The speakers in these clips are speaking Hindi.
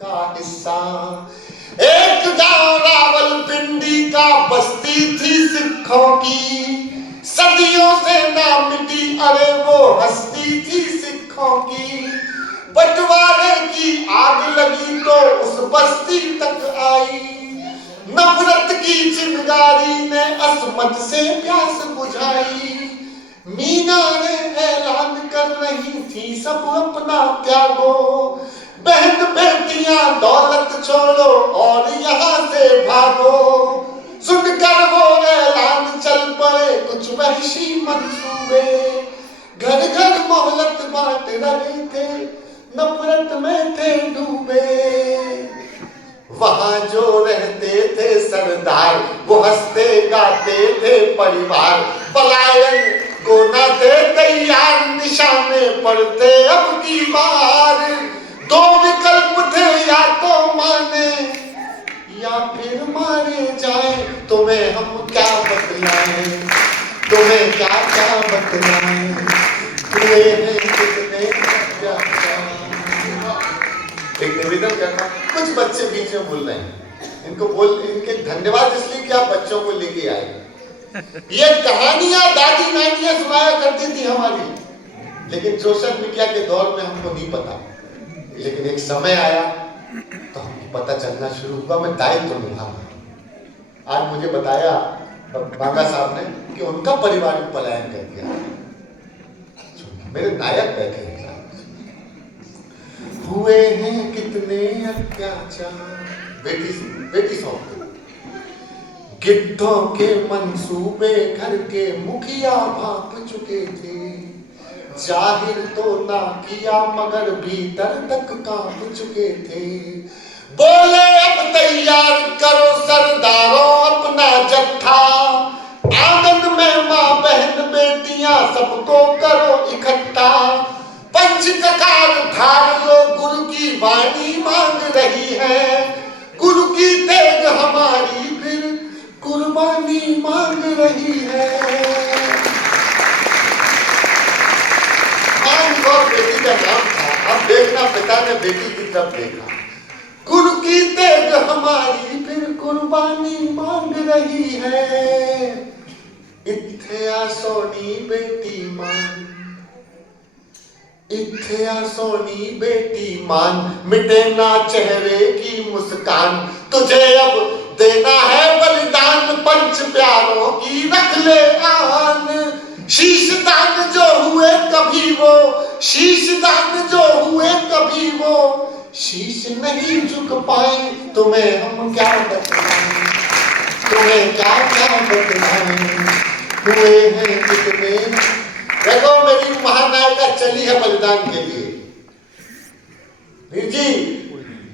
का हिस्सा। एक गांव रावलपिंडी का बस्ती थी सिखों की, सदियों से ना मिटी अरे वो हस्ती थी सिखों की। बंटवारे की आग लगी तो उस बस्ती तक आई, नफरत की चिंगारी ने असमत से प्यास बुझाई। मीना ने ऐलान कर रही थी सब अपना त्यागो, बहन बेटियां दौलत छोड़ो और यहाँ से भागो। सुनकर वो ऐलान चल पड़े कुछ वहशी मंसूबे, घर घर मोहलत बांट रहे थे, नफरत में थे डूबे। वहां जो रहते थे सरदार वो हंसते गाते थे परिवार, पलायन को न थे तैयार, निशाने पड़ते अब की बार। दो विकल्प थे या तो माने या फिर मारे जाए, तुम्हें हम क्या बतलाएं, तुम्हें क्या क्या बतलाएं, हुए हैं कितने क्या। एक निवेदन करना, कुछ बच्चे बीच में बोल रहे हैं, इनके धन्यवाद इसलिए कि आप बच्चों को लेके आए। ये कहानियां दादी नानियां सुनाया करती थी हमारी, लेकिन सोशल मीडिया के दौर में हमको नहीं पता। लेकिन एक समय आया तो हमको पता चलना शुरू हुआ, मैं दायित्व तो निभा। आज मुझे बताया बाबा साहब ने कि उनका परिवार पलायन कर दिया। मेरे नायक बैठे हैं, हुए हैं कितने अत्याचार। बेटी सौंप गिद्धों के मंसूबे घर के मुखिया भाप चुके थे, जाहिर तो ना किया मगर भीतर तक कांप चुके थे। बोले अब तैयार करो सरदारों अपना जत्था, आंगन में माँ बहन बेटियां सबको करो इकट्ठा। पंच ककार धार लो गुरु की वाणी मांग रही है, गुरु की तेग हमारी फिर कुर्बानी मांग रही है। और बेटी का नाम था, अब देखना पिता ने बेटी की तरफ देखा। गुरु की तेग हमारी फिर कुर्बानी मांग रही है, इत्थे सोनी बेटी मान, इत्थे सोनी बेटी मान, मिटे ना चेहरे की मुस्कान। तुझे अब देना है बलिदान, पंच प्यारों की रख ले आन। शीश दान जो हुए कभी वो, शीश दान जो हुए कभी वो, शीश नहीं झुक पाए, तुम्हें हम क्या बतलाएं, तुम्हें क्या क्या बतलाएं, हुए हैं कितने। देखो मेरी महानायिका चली है बलिदान के लिए। वीर जी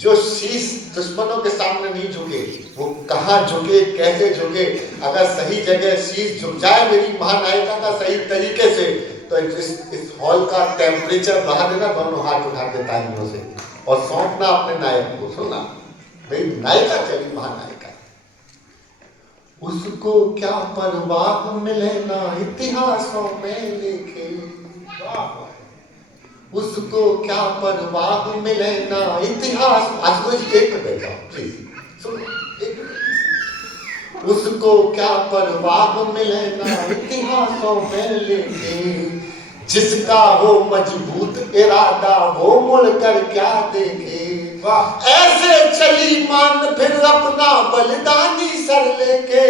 जो शीश दुश्मनों के सामने नहीं झुके, वो कहाँ झुके, कैसे झुके। अगर सही जगह शीश झुक जाए मेरी महानायिका का सही तरीके से, तो इस हॉल का टेम्परेचर बढ़ा देना, दोनों हाथ उठा दे तालियों से और सौंपना अपने नायक को। सुनना, मेरी नायिका चली महानायिका, उसको क्या परवाह मिले ना इतिहासों में लिखे, उसको क्या परवाह मिले ना इतिहास। आज तो एक मिनट बैठा प्लीज सुनो, एक मिनट। उसको क्या परवाह मिले ना इतिहासों में लिखे, जिसका हो मजबूत इरादा वो मुड़कर क्या देखे। ऐसे चली मान फिर अपना बलिदानी सर लेके,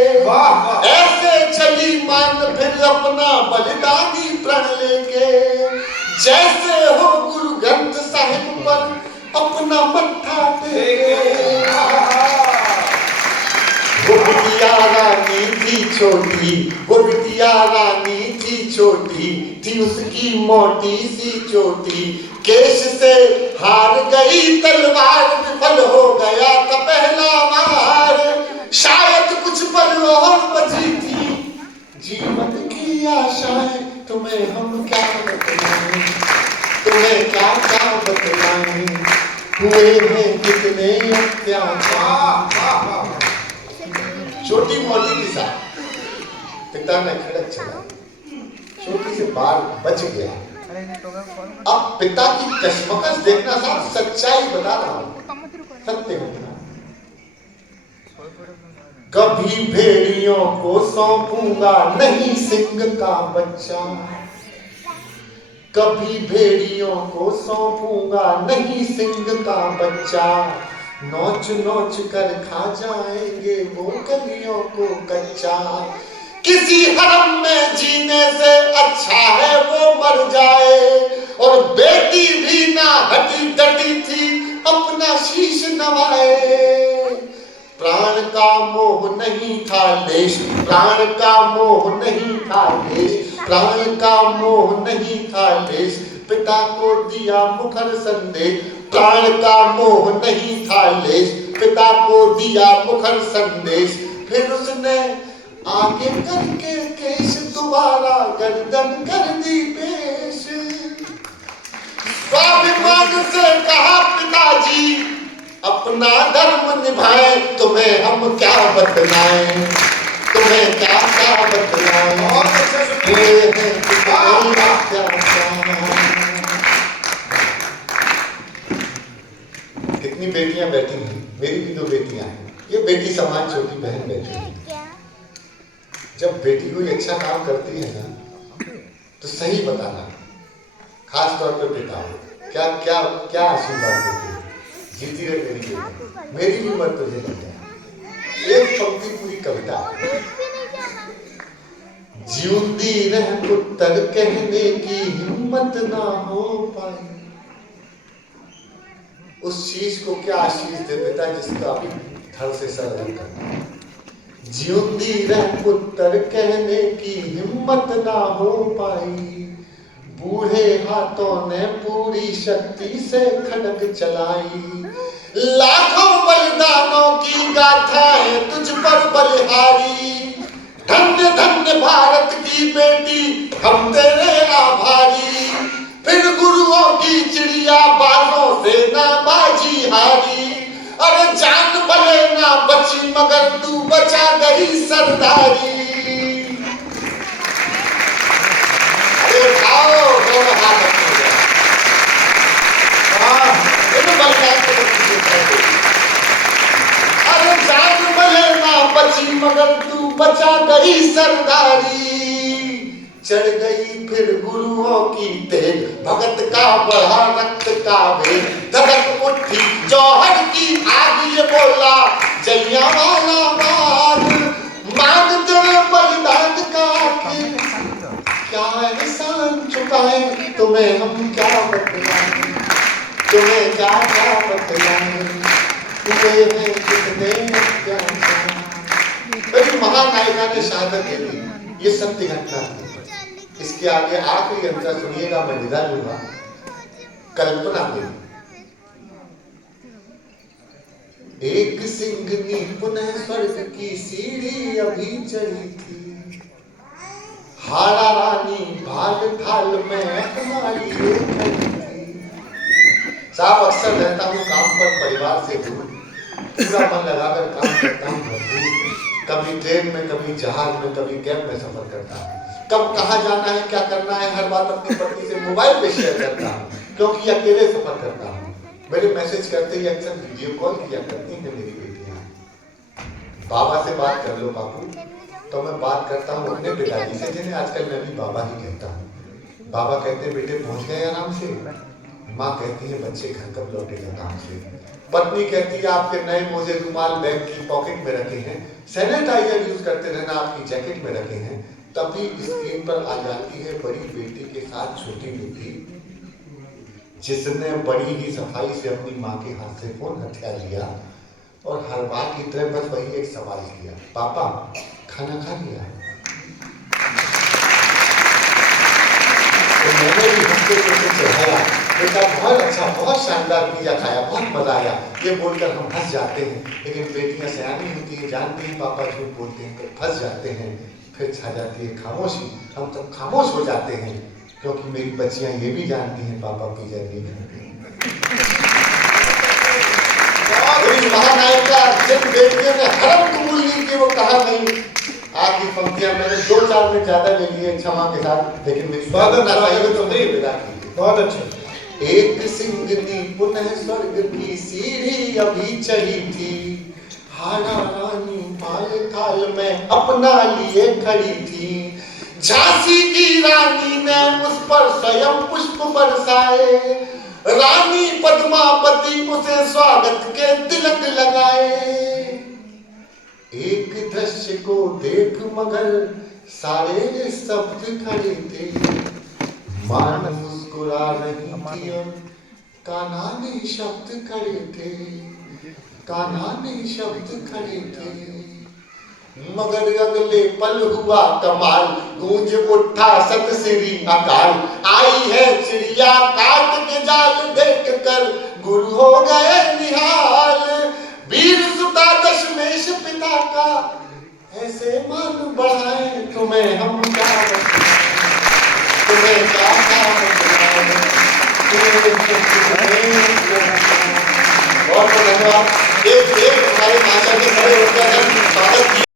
ऐसे चली मान फिर अपना बलिदानी प्रण लेके। जैसे हो गुरु ग्रंथ साहिब पर अपना मत्था टेके। वो बिटिया रानी थी छोटी, वो बिटिया रानी थी छोटी, थी उसकी मोटी सी चोटी। केश से हार गई तलवार, विफल हो गया था पहला वार। शायद कुछ पल और बची थी जीवन की आशाएं, तुम्हें हम क्या बतलाएं, तुम्हें क्या क्या बतलाएं, हुए हैं कितने अत्याचार। छोटी मोटी दिशा पिता ने खड़क चला, छोटी से बाल बच गया। अब पिता की कश्मकश देखना साहब, सच्चाई बता रहा हूं। कभी भेड़ियों को सौंपूंगा नहीं सिंह का बच्चा, कभी भेड़ियों को सौंपूंगा नहीं सिंह का बच्चा, नोच नोच कर खा जाएंगे वो कलियों को कच्चा। किसी हरम में जीने से अच्छा है वो मर जाए, और बेटी भी ना हटी डटी थी अपना शीश नवाए। प्राण का मोह नहीं था लेश, प्राण का मोह नहीं था लेश, प्राण का मोह नहीं था लेश, पिता को दिया मुखर संदेश। प्राण का मोह नहीं था लेश, पिता को दिया मुखर संदेश। फिर उसने आगे करके केश दोबारा गर्दन कर दी पेश। स्वाभिमान से कहा पिताजी अपना धर्म निभाए, तुम्हें हम क्या बतलाएं, तुम्हें क्या क्या बतलाएं। कितनी बेटियां बैठी हैं, मेरी भी 2 बेटियां हैं, ये बेटी समान छोटी बहन बैठी है। जब बेटी कोई अच्छा काम करती है ना तो सही बताना, खास तौर पर पिता क्या क्या क्या आशीर्वाद देते हैं। जीती रहे मेरी बेटी, मेरी भी उम्र तुझे लगता है। एक पंक्ति पूरी कविता। जिउंदी रह पुत्र कहने की हिम्मत ना हो पाई, उस चीज को क्या आशीष दे देता है जिसका अभी धड़ से सर अलग करना। जिउंदी रह पुत्र कहने की हिम्मत ना हो पाई, बूढ़े हाथों ने पूरी शक्ति से खड़क चलाई। लाखों बलिदानों की गाथाएं तुझ पर बलिहारी, धन्य धन्य भारत की बेटी हम तेरे आभारी। फिर गुरुओं की चिड़िया बाजों से ना बाजी हारी, अरे जान भले ना बची मगर तू बचा गई सरदारी। अरे जान भले ना बची मगर तू बचा गई सरदारी। चढ़ गई फिर गुरुओं की तेग, भगत का बढ़ा रक्त का वेग, धड़क उठी जौहर की आग, ये बोला जलियांवाला बाग। मांग तेरे बलिदान का क्या एहसान चुकाए, तुम्हें हम क्या बतलाएं, तुम्हें क्या क्या बतलाएं, तुम्हें कितने अत्याचार। महानायिका ने शहादत दे दी, ये सत्य घटना थी। इसके आगे आखिरी अंतर सुनिएगा, मैं विदा लूंगा। कल्पना में एक सिंघनी पुनः स्वर्ग की सीढ़ी अभी चढ़ी थी, हारा रानी भाग ढाल में हमारी साहब। अक्सर रहता हूँ काम पर परिवार से दूर, पूरा मन लगाकर काम करता हूँ भरपूर। कभी ट्रेन में, कभी जहाज में, कभी कैब में सफर करता हूँ। कब कहाँ जाना है, क्या करना है, हर बात अपनी पत्नी से मोबाइल पे शेयर करता हूँ, क्योंकि अकेले सफर करता हूँ। मेरे मैसेज करते ही अक्सर वीडियो कॉल किया करती हैं मेरी बेटियां। बाबा से बात कर लो बाबू, तो मैं बात करता हूँ अपने पिताजी से, जिन्हें आजकल मैं भी बाबा ही कहता हूँ। बाबा कहते हैं बेटे पहुंच गए आराम से। माँ कहती है बच्चे घर कब लौटेगा काम से। पत्नी कहती है आपके नए मोजे रुमाल बैग की पॉकेट में रखे हैं, सैनिटाइजर यूज करते रहना आपकी जैकेट में रखे हैं। तभी स्क्रीन पर आ जाती है बड़ी बेटी के साथ छोटी बेटी, जिसने बड़ी ही सफाई से अपनी माँ के हाथ से फोन हथिया लिया और हर बार की तरह बस वही एक सवाल किया, पापा खाना खा लिया? तो मैंने भी हंसते हंसते चढ़ाया, बेटा बहुत अच्छा, बहुत शानदार पिज्जा खाया, बहुत मजा आया, ये बोलकर हम हंस जाते हैं। लेकिन बेटियां सयानी होती हैं, जानती हैं पापा झूठ बोलते हैं, तो फंस जाते हैं। फिर छा जाती है खामोशी, हम सब खामोश हो जाते हैं, क्योंकि मेरी बच्चियां ये भी जानती हैं पापा पिज्जा नहीं खाते। महानायक का जिन बेटियों ने हरम कबूल नहीं की, वो कहा नहीं। आखिरी पंक्तियां मैंने 2-4 मिनट ज्यादा ले लिए क्षमा के साथ, लेकिन मेरी तो नहीं विदा की। बहुत अच्छा। एक सिंघनी पुनः स्वर्ग की सीढ़ी अभी चढ़ी थी, हाड़ा रानी बालकाल में अपना लिए खड़ी थी। झांसी की रानी ने उस पर स्वयं पुष्प बरसाए। रानी पद्मावती उसे स्वागत के तिलक लगाए। एक दृश्य को देख मगर सारे शब्द खड़े थे। मान मुस्कुरा रही थी और कान्हा ने शब्द खड़े थे। कान्हा ने शब्द खड़े थे। मगर अगले पल हुआ कमाल, गूंज उठा सत श्री अकाल। आई है चिड़िया काट के जाल, देख कर गुरु हो गए निहाल। वीर सुता दशमेश पिता का ऐसे मान बढ़ाए, तुम्हें हम क्या तुम्हें क्या बहुत धन्यवाद।